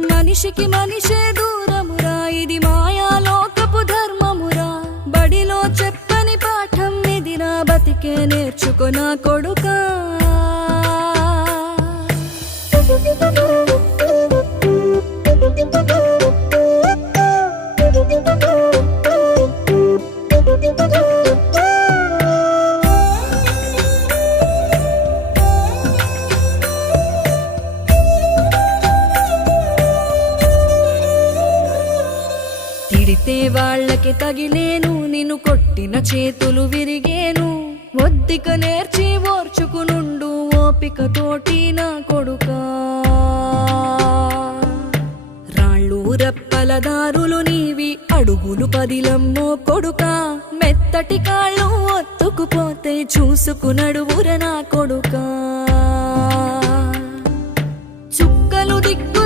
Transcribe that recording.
మనిషికి మనిషే దూరమురా, ఇది మాయాలోకపు ధర్మమురా. బడిలో చెప్పని పాఠం ఇది, నా బతికే నేర్చుకో నా కొడుకా. తిడితే వాళ్ళకి తగిలేను, నిన్ను కొట్టిన చేతులు విరిగేను. ఒద్దిక నేర్చి ఓర్చుకునుండు ఓపికతోటి నా కొడుకా. రాళ్ళు రెప్పల దారులు నీవి, అడుగులు పదిలమ్మో కొడుకా. మెత్తటి కాళ్ళు ఒత్తుకుపోతే చూసుకునడువుర నా కొడుకా. చుక్కలు దిక్కు